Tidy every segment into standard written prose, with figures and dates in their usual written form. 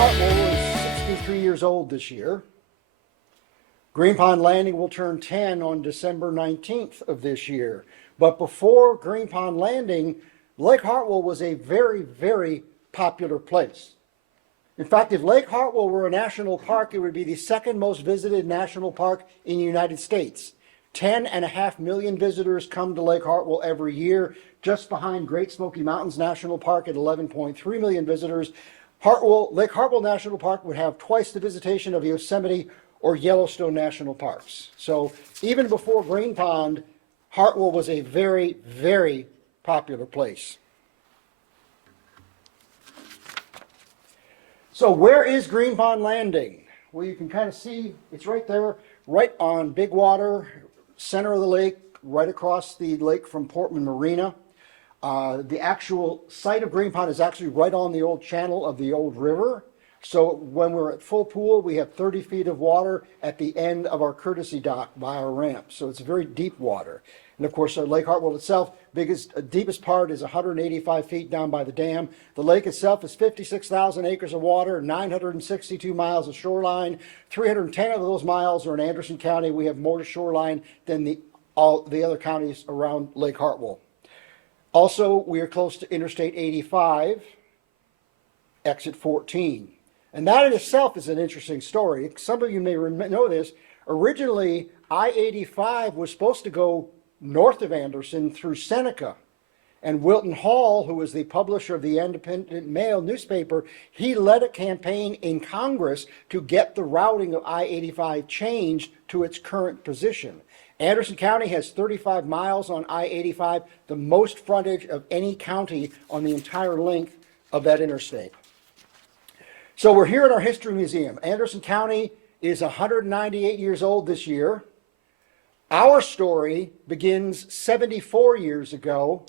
Hartwell is 63 years old this year. Green Pond Landing will turn 10 on December 19th of this year. But before Green Pond Landing, Lake Hartwell was a very, very popular place. In fact, if Lake Hartwell were a national park, it would be the second most visited national park in the United States. 10.5 million visitors come to Lake Hartwell every year, just behind Great Smoky Mountains National Park at 11.3 million visitors. Lake Hartwell National Park would have twice the visitation of Yosemite or Yellowstone National Parks. So even before Green Pond, Hartwell was a very, very popular place. So where is Green Pond Landing? Well, you can kind of see it's right there, right on Big Water, center of the lake, right across the lake from Portman Marina. The actual site of Green Pond is actually right on the old channel of the old river. So when we're at full pool, we have 30 feet of water at the end of our courtesy dock by our ramp. So it's very deep water. And of course, Lake Hartwell itself, deepest part is 185 feet down by the dam. The lake itself is 56,000 acres of water, 962 miles of shoreline. 310 of those miles are in Anderson County. We have more shoreline than all the other counties around Lake Hartwell. Also, we are close to Interstate 85, exit 14. And that in itself is an interesting story. Some of you may know this. Originally, I-85 was supposed to go north of Anderson through Seneca. And Wilton Hall, who was the publisher of the Independent Mail newspaper, he led a campaign in Congress to get the routing of I-85 changed to its current position. Anderson County has 35 miles on I-85, the most frontage of any county on the entire length of that interstate. So we're here at our History Museum. Anderson County is 198 years old this year. Our story begins 74 years ago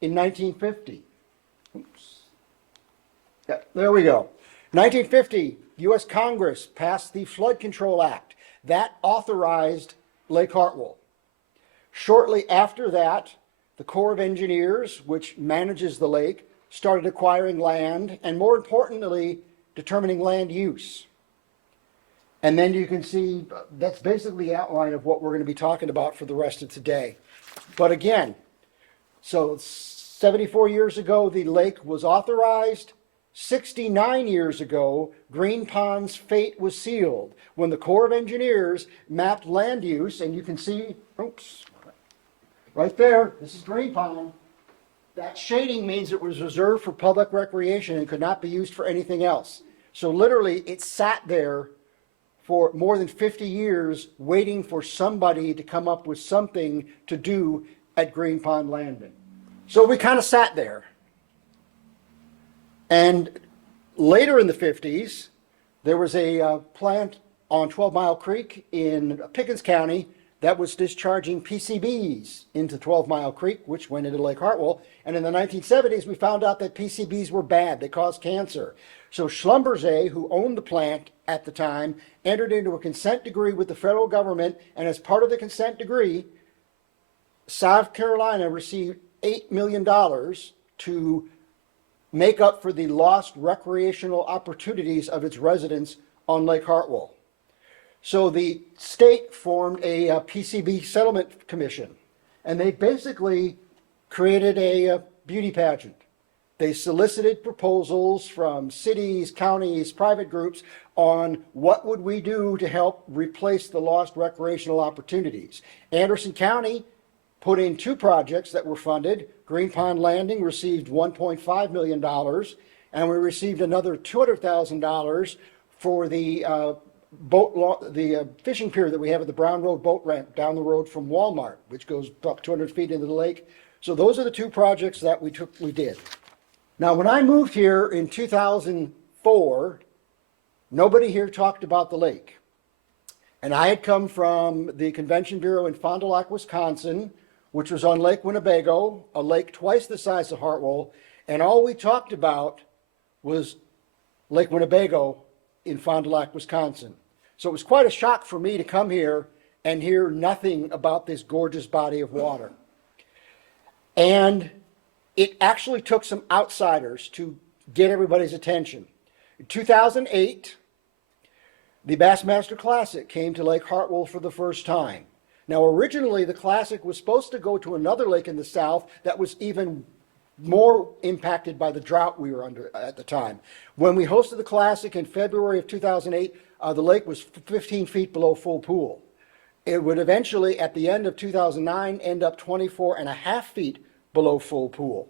in 1950. Oops. Yeah, there we go. 1950, U.S. Congress passed the Flood Control Act. That authorized Lake Hartwell. Shortly after that, the Corps of Engineers, which manages the lake, started acquiring land and, more importantly, determining land use. And then you can see that's basically the outline of what we're going to be talking about for the rest of today. But again, so 74 years ago, the lake was authorized. 69 years ago, Green Pond's fate was sealed when the Corps of Engineers mapped land use, and you can see, oops, right there, this is Green Pond. That shading means it was reserved for public recreation and could not be used for anything else. So literally, it sat there for more than 50 years waiting for somebody to come up with something to do at Green Pond Landing. So we kind of sat there. And later in the 50s, there was a plant on 12 Mile Creek in Pickens County that was discharging PCBs into 12 Mile Creek, which went into Lake Hartwell. And in the 1970s, we found out that PCBs were bad. They caused cancer. So Schlumberger, who owned the plant at the time, entered into a consent decree with the federal government. And as part of the consent decree, South Carolina received $8 million to make up for the lost recreational opportunities of its residents on Lake Hartwell. So the state formed a PCB settlement commission, and they basically created a beauty pageant. They solicited proposals from cities, counties, private groups on what would we do to help replace the lost recreational opportunities. Anderson County put in 2 projects that were funded. Green Pond Landing received $1.5 million, and we received another $200,000 for the fishing pier that we have at the Brown Road boat ramp down the road from Walmart, which goes up 200 feet into the lake. So those are the 2 projects that we did. Now, when I moved here in 2004, nobody here talked about the lake. And I had come from the Convention Bureau in Fond du Lac, Wisconsin, which was on Lake Winnebago, a lake twice the size of Hartwell, and all we talked about was Lake Winnebago in Fond du Lac, Wisconsin. So it was quite a shock for me to come here and hear nothing about this gorgeous body of water. And it actually took some outsiders to get everybody's attention. In 2008, the Bassmaster Classic came to Lake Hartwell for the first time. Now, originally, the Classic was supposed to go to another lake in the south that was even more impacted by the drought we were under at the time. When we hosted the Classic in February of 2008, the lake was 15 feet below full pool. It would eventually, at the end of 2009, end up 24 and a half feet below full pool.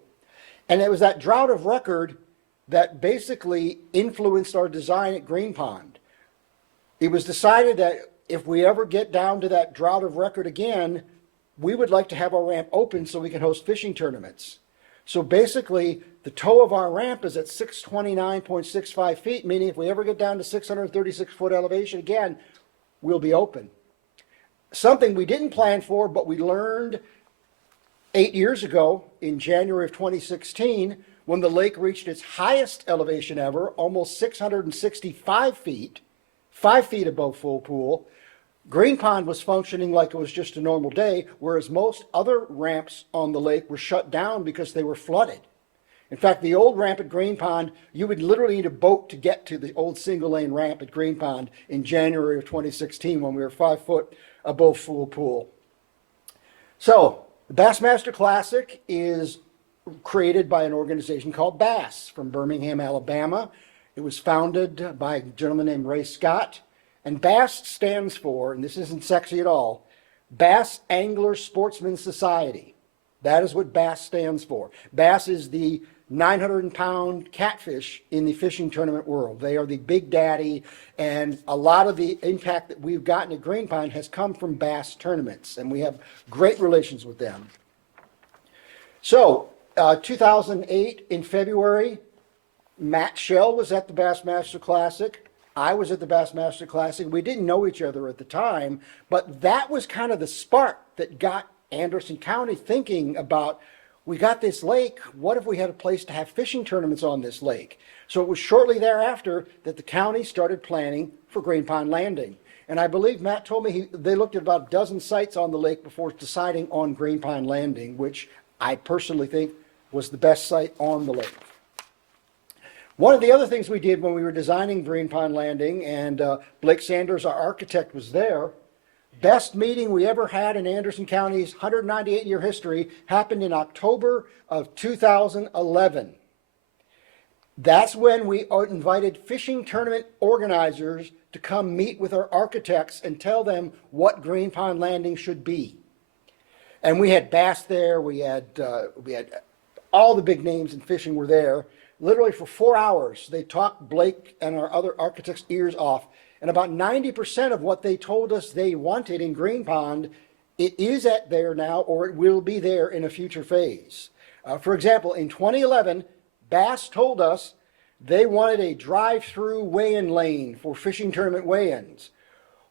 And it was that drought of record that basically influenced our design at Green Pond. It was decided that if we ever get down to that drought of record again, we would like to have our ramp open so we can host fishing tournaments. So basically, the toe of our ramp is at 629.65 feet, meaning if we ever get down to 636-foot elevation again, we'll be open. Something we didn't plan for, but we learned 8 years ago in January of 2016, when the lake reached its highest elevation ever, almost 665 feet, 5 feet above full pool. Green Pond was functioning like it was just a normal day, whereas most other ramps on the lake were shut down because they were flooded. In fact, the old ramp at Green Pond, you would literally need a boat to get to the old single-lane ramp at Green Pond in January of 2016 when we were 5 foot above full pool. So, the Bassmaster Classic is created by an organization called Bass from Birmingham, Alabama. It was founded by a gentleman named Ray Scott. And Bass stands for, and this isn't sexy at all, Bass Angler Sportsman Society. That is what Bass stands for. Bass is the 900-pound catfish in the fishing tournament world. They are the big daddy, and a lot of the impact that we've gotten at Green Pond has come from Bass tournaments, and we have great relations with them. So, 2008 in February, Matt Shell was at the Bassmaster Classic. I was at the Bassmaster Classic. We didn't know each other at the time, but that was kind of the spark that got Anderson County thinking about, we got this lake, what if we had a place to have fishing tournaments on this lake? So it was shortly thereafter that the county started planning for Green Pond Landing. And I believe Matt told me they looked at about a dozen sites on the lake before deciding on Green Pond Landing, which I personally think was the best site on the lake. One of the other things we did when we were designing Green Pond Landing, and Blake Sanders, our architect, was there, best meeting we ever had in Anderson County's 198-year history happened in October of 2011. That's when we invited fishing tournament organizers to come meet with our architects and tell them what Green Pond Landing should be. And we had Bass there, we had all the big names in fishing were there. Literally for 4 hours, they talked Blake and our other architects' ears off. And about 90% of what they told us they wanted in Green Pond, it is at there now, or it will be there in a future phase. For example, in 2011, Bass told us they wanted a drive-through weigh-in lane for fishing tournament weigh-ins.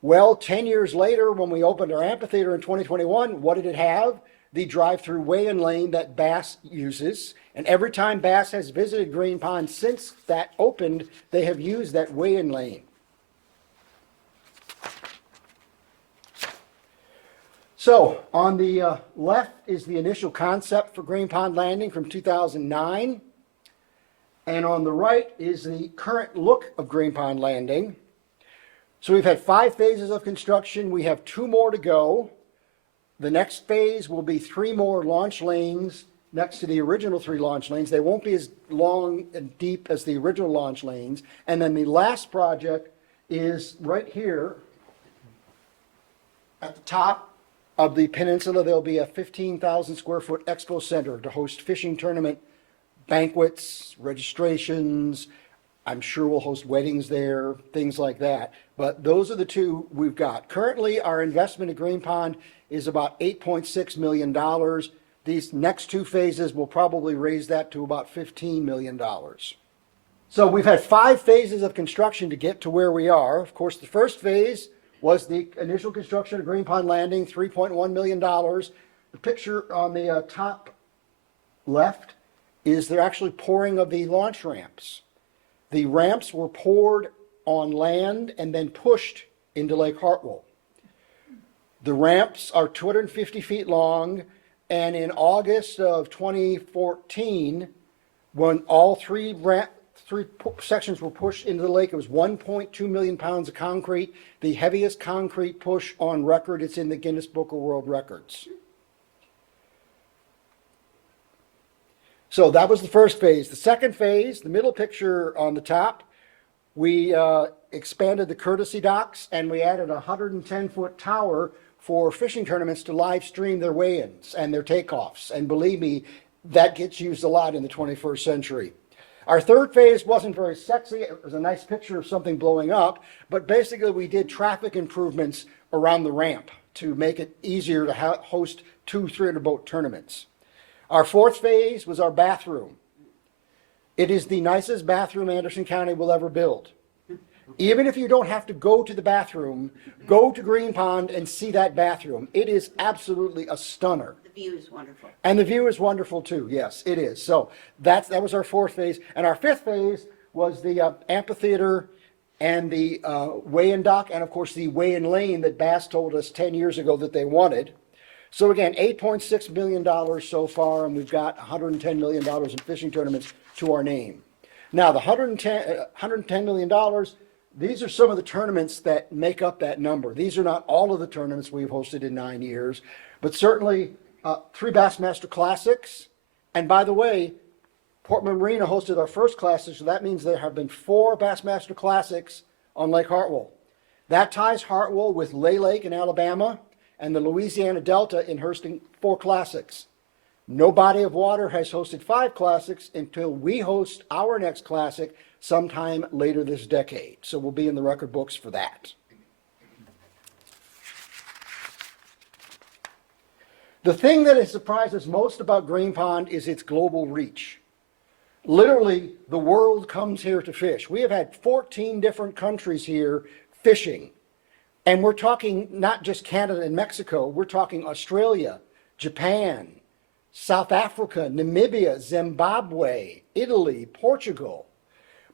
Well, 10 years later, when we opened our amphitheater in 2021, what did it have? The drive-through weigh-in lane that Bass uses. And every time Bass has visited Green Pond since that opened, they have used that weigh-in lane. So on the left is the initial concept for Green Pond Landing from 2009. And on the right is the current look of Green Pond Landing. So we've had 5 phases of construction. We have 2 more to go. The next phase will be 3 more launch lanes next to the original 3 launch lanes. They won't be as long and deep as the original launch lanes. And then the last project is right here at the top of the peninsula. There'll be a 15,000 square foot expo center to host fishing tournament banquets, registrations. I'm sure we'll host weddings there, things like that. But those are the 2 we've got. Currently, our investment at Green Pond is about $8.6 million. These next 2 phases will probably raise that to about $15 million. So we've had 5 phases of construction to get to where we are. Of course, the first phase was the initial construction of Green Pond Landing, $3.1 million. The picture on the top left is they're actually pouring of the launch ramps. The ramps were poured on land and then pushed into Lake Hartwell. The ramps are 250 feet long, and in August of 2014, when all 3 sections were pushed into the lake. It was 1.2 million pounds of concrete, the heaviest concrete push on record. It's in the Guinness Book of World Records. So that was the first phase. The second phase, the middle picture on the top, we expanded the courtesy docks and we added a 110-foot tower for fishing tournaments to live stream their weigh-ins and their takeoffs. And believe me, that gets used a lot in the 21st century. Our third phase wasn't very sexy. It was a nice picture of something blowing up, but basically we did traffic improvements around the ramp to make it easier to host 2 300-boat tournaments. Our fourth phase was our bathroom. It is the nicest bathroom Anderson County will ever build. Even if you don't have to go to the bathroom, go to Green Pond and see that bathroom. It is absolutely a stunner. The view is wonderful. And the view is wonderful too, yes, it is. So that was our fourth phase. And our fifth phase was the amphitheater and the weigh-in dock, and of course the weigh-in lane that Bass told us 10 years ago that they wanted. So again, $8.6 million so far, and we've got $110 million in fishing tournaments to our name. Now, the $110 million, these are some of the tournaments that make up that number. These are not all of the tournaments we've hosted in 9 years, but certainly 3 Bassmaster Classics. And by the way, Portman Marina hosted our first Classic, so that means there have been 4 Bassmaster Classics on Lake Hartwell. That ties Hartwell with Lay Lake in Alabama and the Louisiana Delta in hosting 4 Classics. No body of water has hosted 5 Classics until we host our next Classic sometime later this decade. So we'll be in the record books for that. The thing that has surprised us most about Green Pond is its global reach. Literally, the world comes here to fish. We have had 14 different countries here fishing. And we're talking not just Canada and Mexico, we're talking Australia, Japan, South Africa, Namibia, Zimbabwe, Italy, Portugal.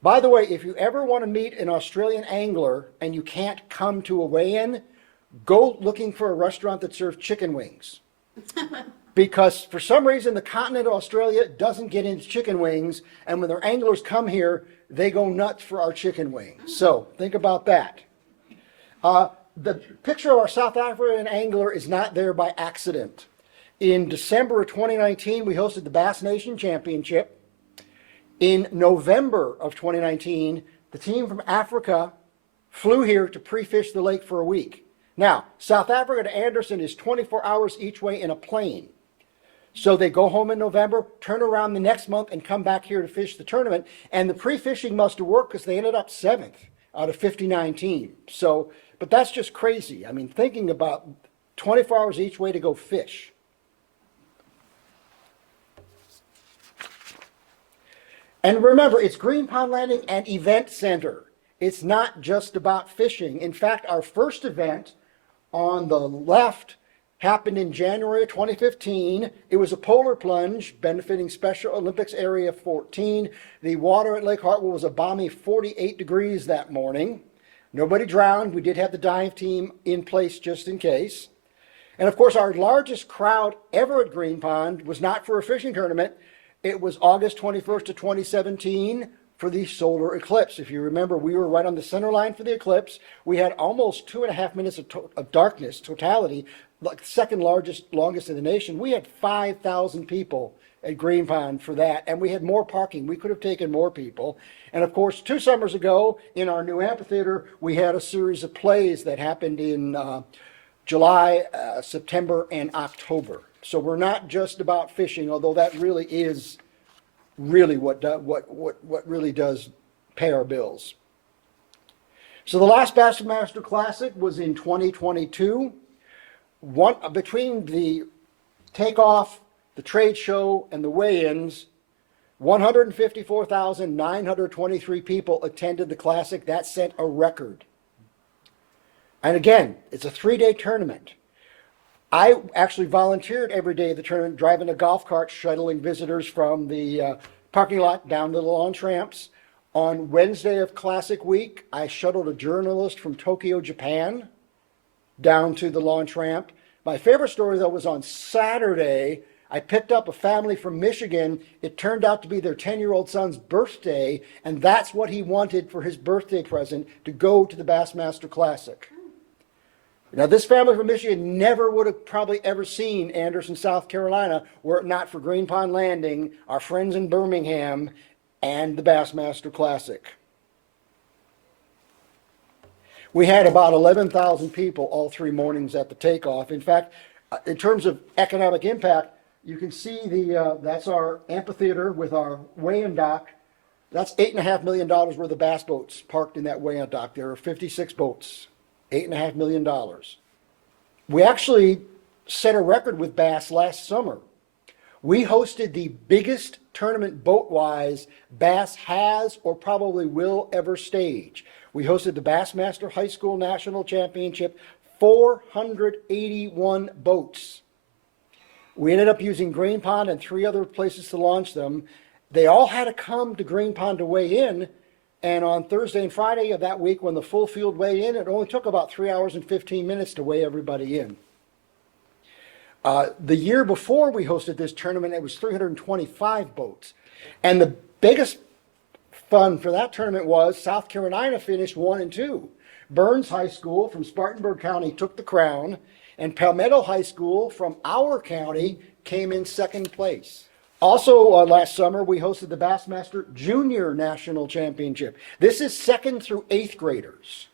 By the way, if you ever want to meet an Australian angler and you can't come to a weigh-in, go looking for a restaurant that serves chicken wings. Because for some reason the continent of Australia doesn't get into chicken wings, and when their anglers come here, they go nuts for our chicken wings. So think about that. The picture of our South African angler is not there by accident. In December of 2019, we hosted the Bass Nation Championship. In November of 2019, the team from Africa flew here to pre-fish the lake for a week. Now, South Africa to Anderson is 24 hours each way in a plane. So they go home in November, turn around the next month, and come back here to fish the tournament. And the pre-fishing must have worked because they ended up 7th out of 59 teams. So, but that's just crazy. I mean, thinking about 24 hours each way to go fish. And remember, it's Green Pond Landing and Event Center. It's not just about fishing. In fact, our first event on the left happened in January of 2015. It was a polar plunge benefiting Special Olympics Area 14. The water at Lake Hartwell was a balmy 48 degrees that morning. Nobody drowned. We did have the dive team in place just in case. And of course, our largest crowd ever at Green Pond was not for a fishing tournament. It was August 21st of 2017 for the solar eclipse. If you remember, we were right on the center line for the eclipse. We had almost 2.5 minutes of darkness, totality, like second longest in the nation. We had 5,000 people at Green Pond for that, and we had more parking. We could have taken more people. And of course, 2 summers ago, in our new amphitheater, we had a series of plays that happened in July, September, and October. So we're not just about fishing, although that really is really what really does pay our bills. So the last Bassmaster Classic was in 2022. Between the takeoff, the trade show, and the weigh-ins, 154,923 people attended the Classic. That set a record. And again, it's a 3-day tournament. I actually volunteered every day of the tournament, driving a golf cart, shuttling visitors from the parking lot down to the launch ramps. On Wednesday of Classic Week, I shuttled a journalist from Tokyo, Japan, down to the launch ramp. My favorite story, though, was on Saturday. I picked up a family from Michigan. It turned out to be their 10-year-old son's birthday, and that's what he wanted for his birthday present, to go to the Bassmaster Classic. Now, this family from Michigan never would have probably ever seen Anderson, South Carolina, were it not for Green Pond Landing, our friends in Birmingham, and the Bassmaster Classic. We had about 11,000 people all 3 mornings at the takeoff. In fact, in terms of economic impact, you can see that's our amphitheater with our weigh-in dock. That's $8.5 million worth of bass boats parked in that weigh-in dock. There are 56 boats. $8.5 million. We actually set a record with bass last summer. We hosted the biggest tournament boat-wise bass has or probably will ever stage. We hosted the Bassmaster High School National Championship, 481 boats. We ended up using Green Pond and 3 other places to launch them. They all had to come to Green Pond to weigh in. And on Thursday and Friday of that week, when the full field weighed in, it only took about 3 hours and 15 minutes to weigh everybody in. The year before we hosted this tournament, it was 325 boats. And the biggest fun for that tournament was South Carolina finished 1 and 2. Burns High School from Spartanburg County took the crown, and Palmetto High School from our county came in 2nd place. Also, last summer, we hosted the Bassmaster Junior National Championship. This is 2nd through 8th graders.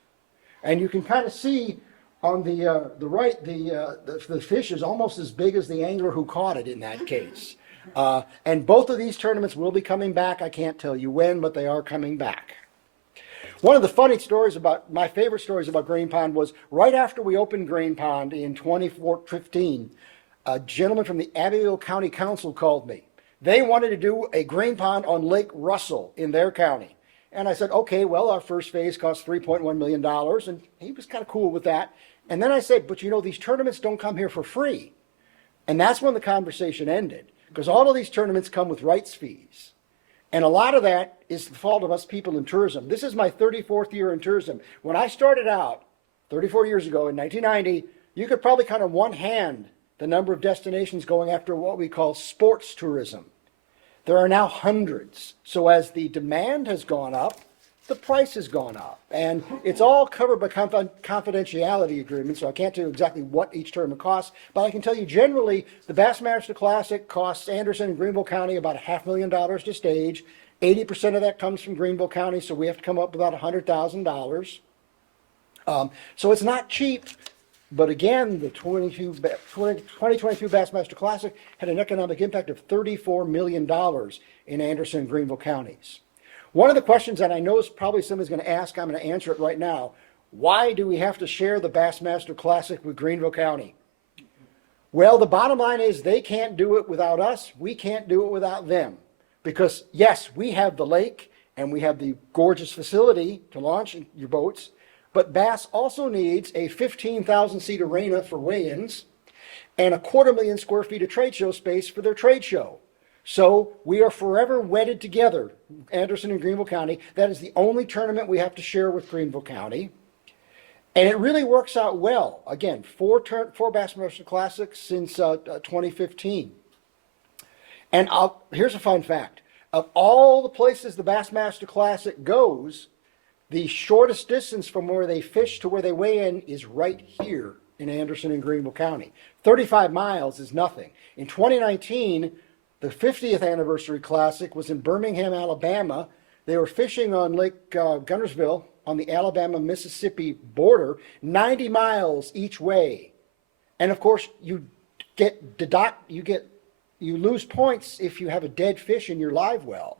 And you can kind of see on the right, the fish is almost as big as the angler who caught it in that case. And both of these tournaments will be coming back. I can't tell you when, but they are coming back. One of the funny stories my favorite stories about Green Pond was right after we opened Green Pond in 2015, a gentleman from the Abbeville County Council called me. They wanted to do a Green Pond on Lake Russell in their county. And I said, okay, well, our first phase cost $3.1 million, and he was kind of cool with that. And then I said, but you know, these tournaments don't come here for free. And that's when the conversation ended, because all of these tournaments come with rights fees. And a lot of that is the fault of us people in tourism. This is my 34th year in tourism. When I started out 34 years ago in 1990, you could probably count on one hand the number of destinations going after what we call sports tourism. There are now hundreds. So as the demand has gone up, the price has gone up. And it's all covered by confidentiality agreements, so I can't tell you exactly what each tournament costs, but I can tell you generally the Bassmaster Classic costs Anderson and Greenville County about $500,000 to stage. 80% of that comes from Greenville County, so we have to come up with about $100,000. So it's not cheap. But again, the 2022 Bassmaster Classic had an economic impact of $34 million in Anderson and Greenville counties. One of the questions that I know is probably somebody's going to ask, I'm going to answer it right now. Why do we have to share the Bassmaster Classic with Greenville County? Well, the bottom line is they can't do it without us. We can't do it without them. Because yes, we have the lake and we have the gorgeous facility to launch your boats. But Bass also needs a 15,000-seat arena for weigh-ins and 250,000 square feet of trade show space for their trade show. So we are forever wedded together, Anderson and Greenville County. That is the only tournament we have to share with Greenville County. And it really works out well. Again, four Bassmaster Classics since 2015. And here's a fun fact. Of all the places the Bassmaster Classic goes, the shortest distance from where they fish to where they weigh in is right here in Anderson and Greenville County. 35 miles is nothing. In 2019, the 50th anniversary classic was in Birmingham, Alabama. They were fishing on Lake Guntersville on the Alabama-Mississippi border, 90 miles each way. And of course, you lose points if you have a dead fish in your live well.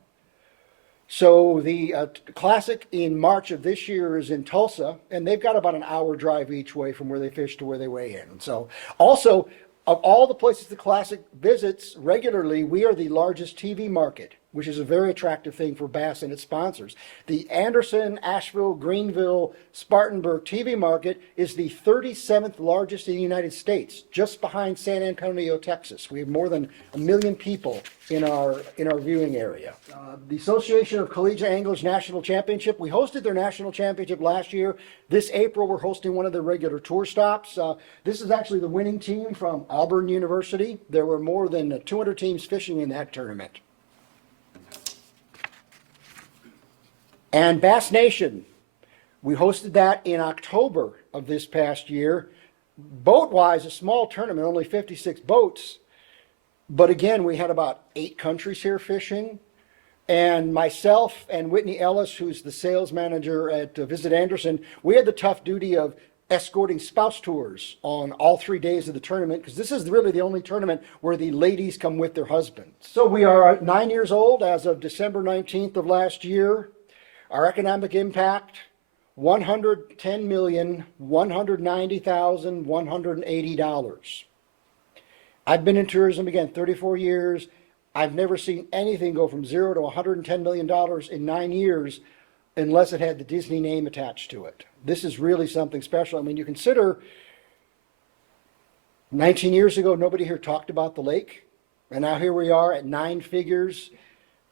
So the Classic in March of this year is in Tulsa, and they've got about an hour drive each way from where they fish to where they weigh in. So also, of all the places the Classic visits regularly, we are the largest TV market which is a very attractive thing for Bass and its sponsors. The Anderson, Asheville, Greenville, Spartanburg TV market is the 37th largest in the United States, just behind San Antonio, Texas. We have more than 1 million people in our viewing area. The Association of Collegiate Anglers National Championship, we hosted their national championship last year. This April, we're hosting one of their regular tour stops. This is actually the winning team from Auburn University. There were more than 200 teams fishing in that tournament. And Bass Nation, we hosted that in October of this past year. Boat-wise, a small tournament, only 56 boats. But again, we had about 8 countries here fishing. And myself and Whitney Ellis, who's the sales manager at Visit Anderson, we had the tough duty of escorting spouse tours on all 3 days of the tournament, because this is really the only tournament where the ladies come with their husbands. So we are 9 years old as of December 19th of last year. Our economic impact, $110,190,180. I've been in tourism, again, 34 years. I've never seen anything go from 0 to $110 million in 9 years unless it had the Disney name attached to it. This is really something special. I mean, you consider 19 years ago, nobody here talked about the lake. And now here we are at 9 figures,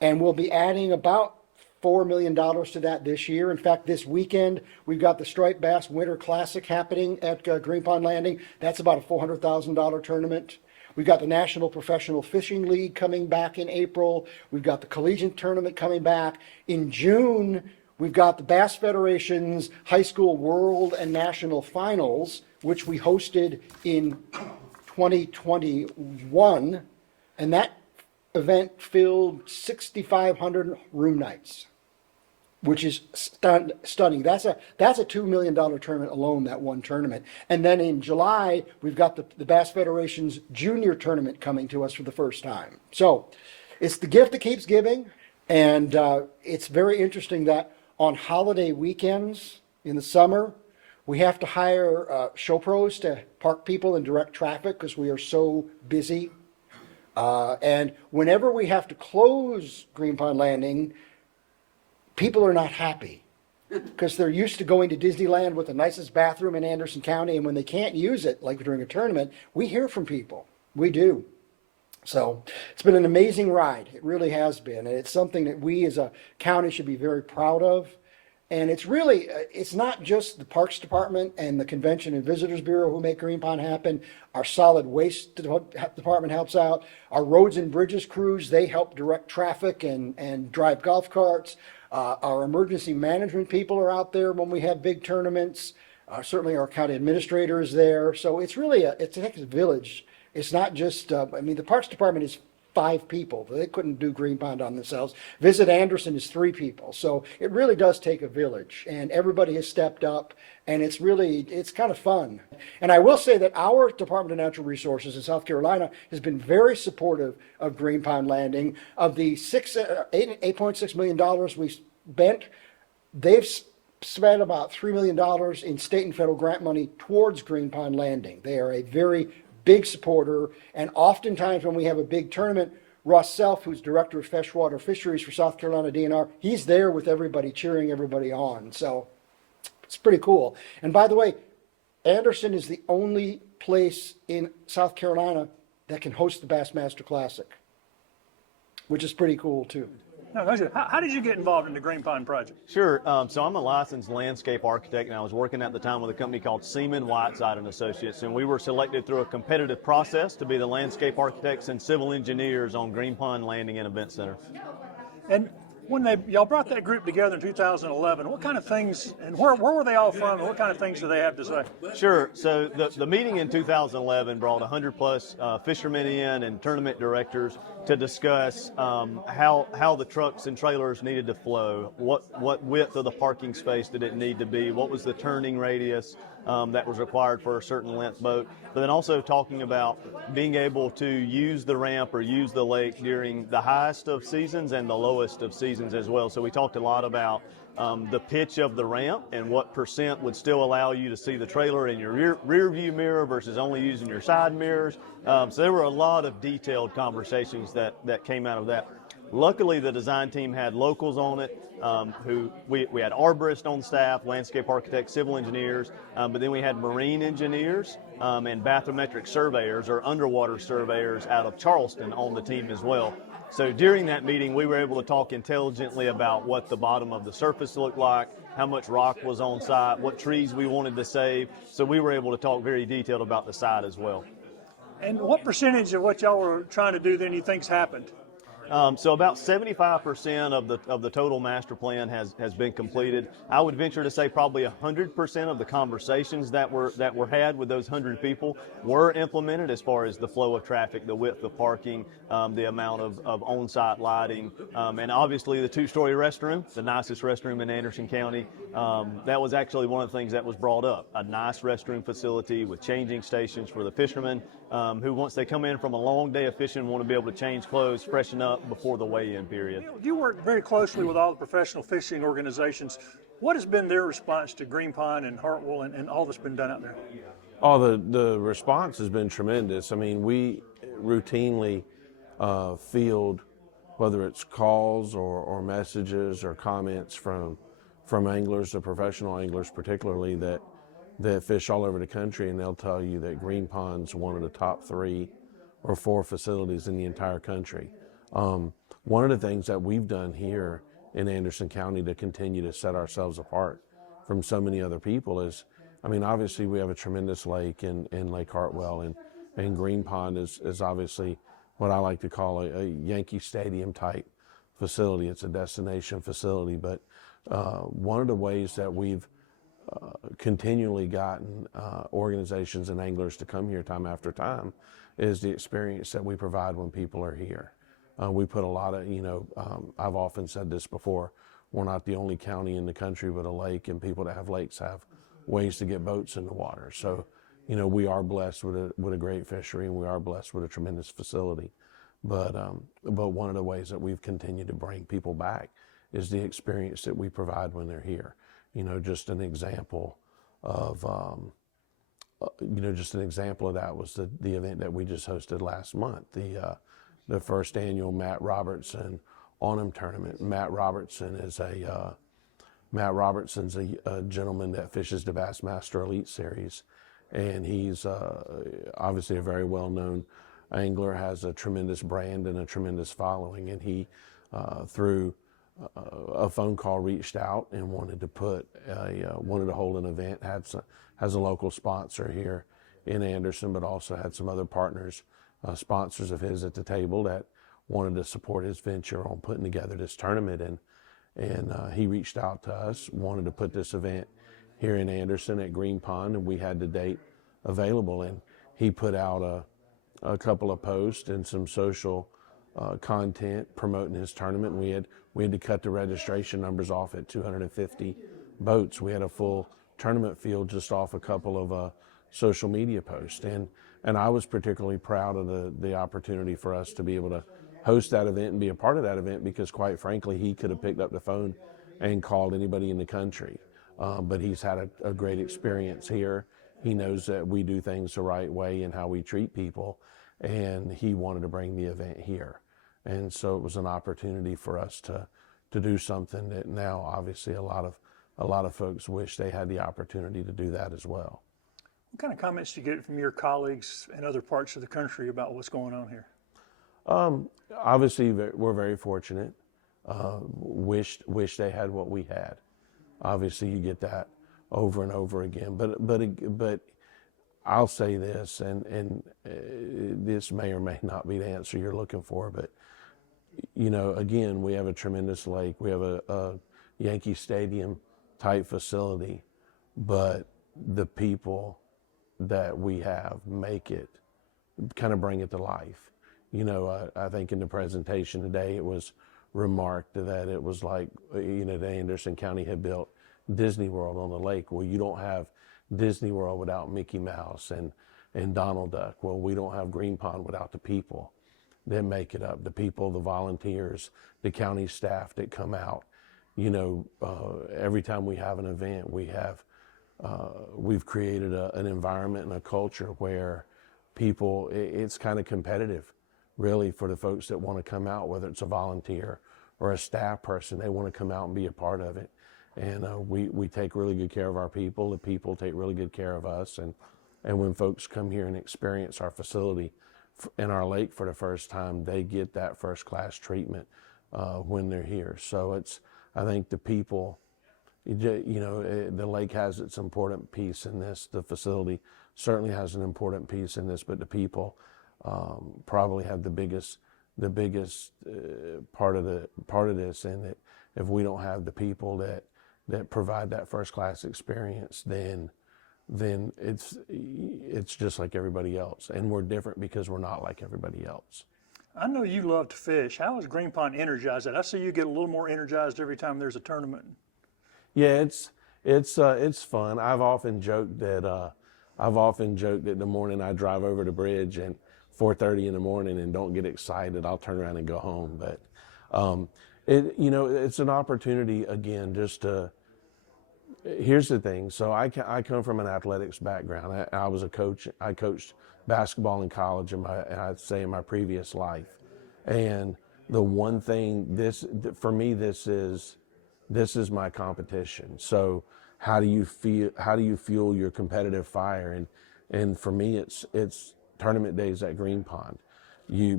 and we'll be adding about $4 million to that this year. In fact, this weekend, we've got the Striped Bass Winter Classic happening at Green Pond Landing. That's about a $400,000 tournament. We've got the National Professional Fishing League coming back in April. We've got the Collegiate Tournament coming back. In June, we've got the Bass Federation's High School World and National Finals, which we hosted in 2021. And that event filled 6,500 room nights, which is stunning. That's a $2 million tournament alone, that one tournament. And then in July, we've got the Bass Federation's junior tournament coming to us for the first time. So it's the gift that keeps giving. And it's very interesting that on holiday weekends in the summer, we have to hire show pros to park people and direct traffic because we are so busy. And whenever we have to close Green Pond Landing, people are not happy because they're used to going to Disneyland with the nicest bathroom in Anderson County, and when they can't use it, like during a tournament, we hear from people. We do. So it's been an amazing ride. It really has been. And it's something that we as a county should be very proud of. And it's really, it's not just the Parks Department and the Convention and Visitors Bureau who make Green Pond happen. Our Solid Waste Department helps out. Our Roads and Bridges crews, they help direct traffic and drive golf carts. Our emergency management people are out there when we have big tournaments. Certainly our county administrator is there. So it's really, it's a village. It's not just, I mean, the Parks Department is 5 people. They couldn't do Green Pond on themselves. Visit Anderson is 3 people. So it really does take a village, and everybody has stepped up, and it's kind of fun. And I will say that our Department of Natural Resources in South Carolina has been very supportive of Green Pond Landing. Of the $8.6 million we spent, they've spent about $3 million in state and federal grant money towards Green Pond Landing. They are a very big supporter, and oftentimes when we have a big tournament, Russ Self, who's Director of Freshwater Fisheries for South Carolina DNR, he's there with everybody, cheering everybody on. So it's pretty cool. And by the way, Anderson is the only place in South Carolina that can host the Bassmaster Classic, which is pretty cool too. No, how did you get involved in the Green Pond project? Sure. So I'm a licensed landscape architect, and I was working at the time with a company called Seaman Whiteside and Associates, and we were selected through a competitive process to be the landscape architects and civil engineers on Green Pond Landing and Event Center. And when y'all brought that group together in 2011, what kind of things, and where were they all from, and what kind of things do they have to say? Sure. So the meeting in 2011 brought 100 plus fishermen in and tournament directors to discuss how the trucks and trailers needed to flow, what width of the parking space did it need to be, what was the turning radius that was required for a certain length boat, but then also talking about being able to use the ramp or use the lake during the highest of seasons and the lowest of seasons as well. So we talked a lot about the pitch of the ramp and what percent would still allow you to see the trailer in your rear view mirror versus only using your side mirrors. So there were a lot of detailed conversations that came out of that. Luckily, the design team had locals on it, who we had arborists on staff, landscape architects, civil engineers, but then we had marine engineers and bathymetric surveyors or underwater surveyors out of Charleston on the team as well. So during that meeting, we were able to talk intelligently about what the bottom of the surface looked like, how much rock was on site, what trees we wanted to save. So we were able to talk very detailed about the site as well. And what percentage of what y'all were trying to do then you think's happened? So about 75% of the total master plan has been completed. I would venture to say probably 100% of the conversations that were had with those 100 people were implemented, as far as the flow of traffic, the width of parking, the amount of on-site lighting, and obviously the two-story restroom, the nicest restroom in Anderson County. That was actually one of the things that was brought up, a nice restroom facility with changing stations for the fishermen who, once they come in from a long day of fishing, want to be able to change clothes, freshen up before the weigh-in period. You work very closely with all the professional fishing organizations. What has been their response to Green Pond and Hartwell and all that's been done out there? Oh, the response has been tremendous. I mean, we routinely field, whether it's calls or messages or comments from anglers, the professional anglers particularly, that fish all over the country, and they'll tell you that Green Pond's one of the top 3 or 4 facilities in the entire country. One of the things that we've done here in Anderson County to continue to set ourselves apart from so many other people is, I mean, obviously we have a tremendous lake in Lake Hartwell, and Green Pond is obviously what I like to call a Yankee Stadium type facility. It's a destination facility, but one of the ways that we've continually gotten organizations and anglers to come here time after time is the experience that we provide when people are here. We put a lot of, I've often said this before, we're not the only county in the country with a lake, and people that have lakes have ways to get boats in the water. So, we are blessed with a great fishery, and we are blessed with a tremendous facility. But one of the ways that we've continued to bring people back is the experience that we provide when they're here. Just an example of, that was the event that we just hosted last month, the first annual Matt Robertson Onum tournament. Matt Robertson's a gentleman that fishes the Bassmaster Elite Series, and he's obviously a very well-known angler, has a tremendous brand and a tremendous following, and he through a phone call reached out and wanted to hold an event. Has a local sponsor here in Anderson, but also had some other partners, sponsors of his at the table that wanted to support his venture on putting together this tournament. And he reached out to us, wanted to put this event here in Anderson at Green Pond, and we had the date available. And he put out a couple of posts and some social content promoting his tournament. We had to cut the registration numbers off at 250 boats. We had a full tournament field just off a couple of social media posts, and I was particularly proud of the opportunity for us to be able to host that event and be a part of that event, because quite frankly, he could have picked up the phone and called anybody in the country, but he's had a great experience here. He knows that we do things the right way and how we treat people, and he wanted to bring the event here. And so it was an opportunity for us to do something that now obviously a lot of folks wish they had the opportunity to do that as well. What kind of comments do you get from your colleagues in other parts of the country about what's going on here? Obviously, we're very fortunate. Wish they had what we had. Obviously, you get that over and over again. But I'll say this, and this may or may not be the answer you're looking for, but again, we have a tremendous lake. We have a Yankee Stadium type facility, but the people that we have make it, kind of bring it to life. I think in the presentation today, it was remarked that it was like, the Anderson County had built Disney World on the lake. Well, you don't have Disney World without Mickey Mouse and Donald Duck. Well, we don't have Green Pond without the people that make it up, the people, the volunteers, the county staff that come out. Every time we have an event, we've created an environment and a culture where people, it's kind of competitive really for the folks that want to come out, whether it's a volunteer or a staff person, they want to come out and be a part of it. And we take really good care of our people. The people take really good care of us. And when folks come here and experience our facility in our lake for the first time, they get that first class treatment when they're here. So I think the people, the lake has its important piece in this. The facility certainly has an important piece in this, but the people probably have the biggest part of this. And that if we don't have the people that provide that first class experience, then it's just like everybody else, and we're different because we're not like everybody else. I know you love to fish. How is Green Pond energized? I see you get a little more energized every time there's a tournament. Yeah, it's fun. I've often joked that the morning I drive over the bridge and 4:30 in the morning and don't get excited, I'll turn around and go home. But it's an opportunity again. Here's the thing. So I come from an athletics background. I was a coach. I coached basketball in college I'd say in my previous life. And the one thing for me, this is my competition. So how do you fuel your competitive fire? And for me, it's tournament days at Green Pond.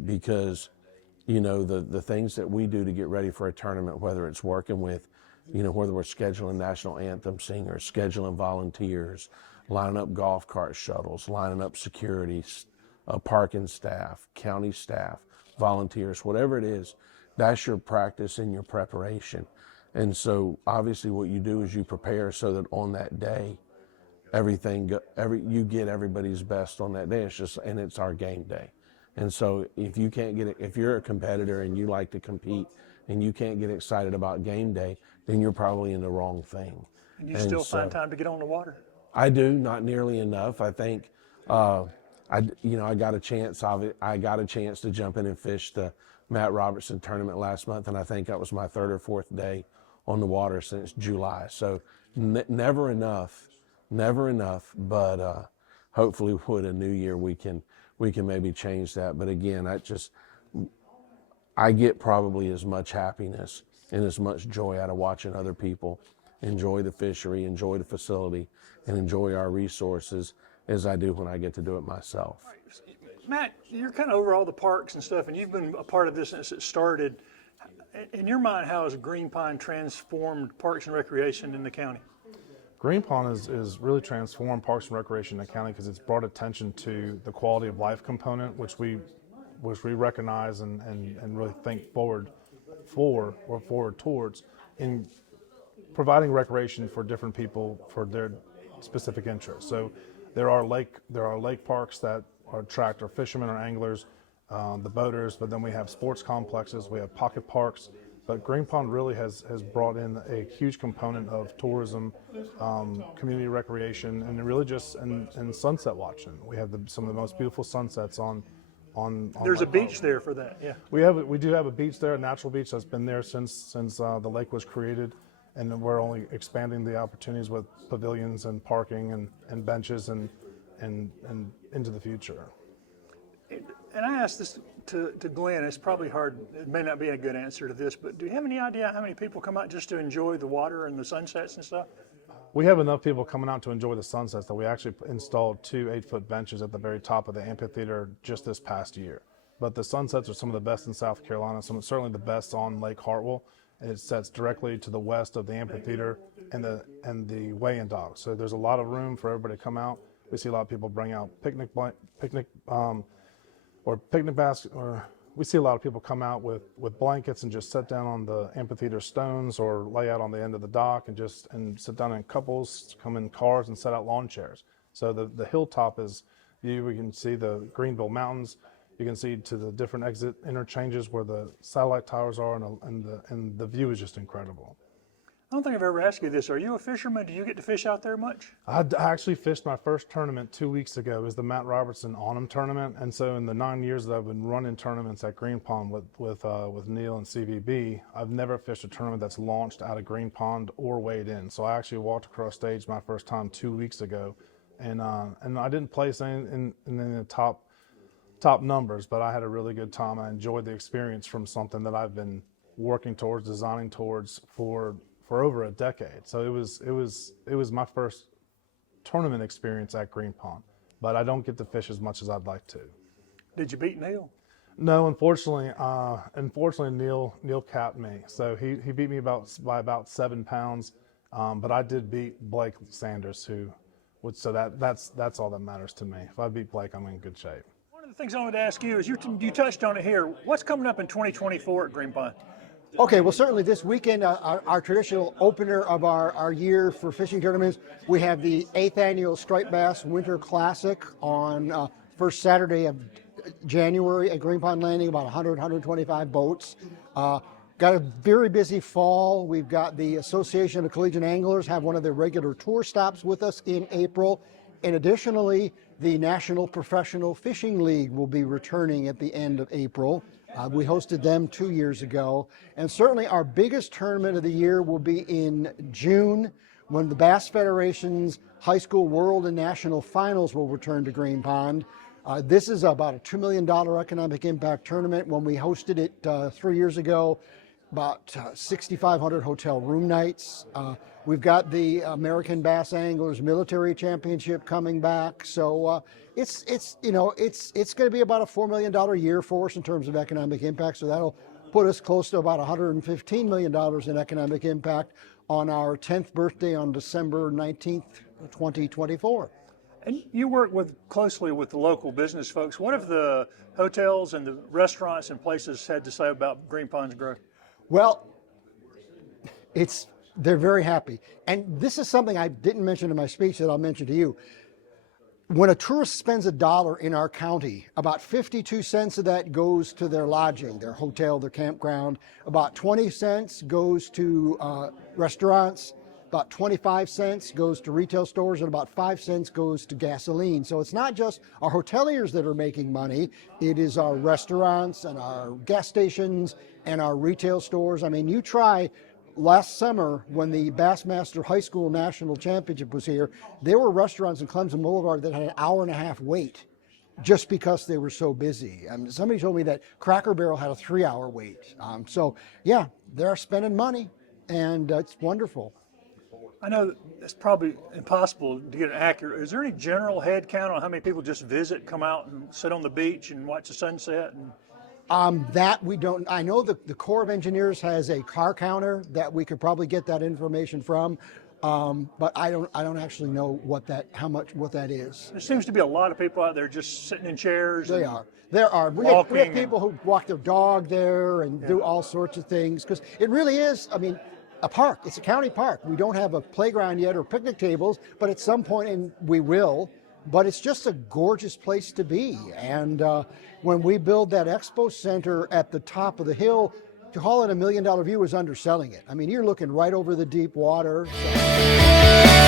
Because the things that we do to get ready for a tournament, whether it's working with, whether we're scheduling national anthem singers, scheduling volunteers, lining up golf cart shuttles, lining up security, parking staff, county staff, volunteers, whatever it is, that's your practice and your preparation. And so obviously what you do is you prepare so that on that day, you get everybody's best on that day. It's our game day. And so if you're a competitor and you like to compete and you can't get excited about game day, then you're probably in the wrong thing. And you still find time to get on the water? I do, not nearly enough. I think, I got a chance to jump in and fish the Matt Robertson tournament last month, and I think that was my third or fourth day on the water since July. So never enough, but hopefully with a new year we can maybe change that. But again, I get probably as much happiness and as much joy out of watching other people enjoy the fishery, enjoy the facility, and enjoy our resources as I do when I get to do it myself. Matt, you're kind of over all the parks and stuff, and you've been a part of this since it started. In your mind, how has Green Pond transformed Parks and Recreation in the county? Green Pond is really transformed Parks and Recreation in the county because it's brought attention to the quality of life component, which we recognize and really think forward towards in providing recreation for different people for their specific interests. So there are lake parks that attract our fishermen or anglers, the boaters, but then we have sports complexes, we have pocket parks. But Green Pond really has brought in a huge component of tourism, community recreation, and really just and sunset watching. We have some of the most beautiful sunsets on There's a beach there for that, yeah. We do have a beach there, a natural beach that's been there since the lake was created, and we're only expanding the opportunities with pavilions and parking and benches and into the future. And I asked this to Glenn. It's probably hard. It may not be a good answer to this, but do you have any idea how many people come out just to enjoy the water and the sunsets and stuff? We have enough people coming out to enjoy the sunsets that we actually installed 2 8-foot benches at the very top of the amphitheater just this past year. But the sunsets are some of the best in South Carolina, certainly the best on Lake Hartwell. And it sets directly to the west of the amphitheater and the weigh-in dock. So there's a lot of room for everybody to come out. We see a lot of people bring out picnic basket, or we see a lot of people come out with blankets and just sit down on the amphitheater stones or lay out on the end of the dock and sit down in couples, come in cars and set out lawn chairs. So the hilltop is view. We can see the Greenville Mountains. You can see to the different exit interchanges where the satellite towers are, and the view is just incredible. I don't think I've ever asked you this. Are you a fisherman? Do you get to fish out there much? I actually fished my first tournament 2 weeks ago. It was the Matt Robertson Autumn Tournament, and so in the 9 years that I've been running tournaments at Green Pond with Neil and CVB, I've never fished a tournament that's launched out of Green Pond or weighed in. So I actually walked across stage my first time 2 weeks ago, and I didn't place in the top top numbers, but I had a really good time. I enjoyed the experience from something that I've been working towards, designing towards for over a decade. So it was my first tournament experience at Green Pond, but I don't get to fish as much as I'd like to. Did you beat Neil? No, unfortunately, Neil capped me. So he beat me by about 7 pounds, but I did beat Blake Sanders, so that's all that matters to me. If I beat Blake, I'm in good shape. One of the things I wanted to ask you is you touched on it here. What's coming up in 2024 at Green Pond? Okay, well, certainly this weekend, our traditional opener of our year for fishing tournaments, we have the 8th annual Striped Bass Winter Classic on first Saturday of January at Green Pond Landing, about 125 boats. Got a very busy fall. We've got the Association of Collegiate Anglers have one of their regular tour stops with us in April. And additionally, the National Professional Fishing League will be returning at the end of April. We hosted them 2 years ago. And certainly our biggest tournament of the year will be in June, when the Bass Federation's High School World and National Finals will return to Green Pond. This is about a $2 million economic impact tournament. When we hosted it 3 years ago, about 6,500 hotel room nights. We've got the American Bass Anglers Military Championship coming back. So it's going to be about a $4 million year for us in terms of economic impact. So that'll put us close to about $115 million in economic impact on our 10th birthday on December 19th, 2024. And you work closely with the local business folks. What have the hotels and the restaurants and places had to say about Green Pond's growth? Well, they're very happy. And this is something I didn't mention in my speech that I'll mention to you. When a tourist spends $1 in our county, about 52 cents of that goes to their lodging, their hotel, their campground. About 20 cents goes to restaurants. About 25 cents goes to retail stores, and about 5 cents goes to gasoline. So it's not just our hoteliers that are making money. It is our restaurants and our gas stations and our retail stores. I mean, you try last summer when the Bassmaster High School National Championship was here, there were restaurants in Clemson Boulevard that had an hour-and-a-half wait just because they were so busy. Somebody told me that Cracker Barrel had a 3-hour wait. So, yeah, they're spending money, and it's wonderful. I know it's probably impossible to get an accurate. Is there any general head count on how many people just visit, come out and sit on the beach and watch the sunset? That we don't. I know the Corps of Engineers has a car counter that we could probably get that information from, but I don't actually know what that is. There seems to be a lot of people out there just sitting in chairs. There are. We have people who walk their dog there and do all sorts of things, because it really is. I mean, a park. It's a county park. We don't have a playground yet or picnic tables, but at some point we will. But it's just a gorgeous place to be. And when we build that expo center at the top of the hill, to call it $1 million view is underselling it. I mean, you're looking right over the deep water. So.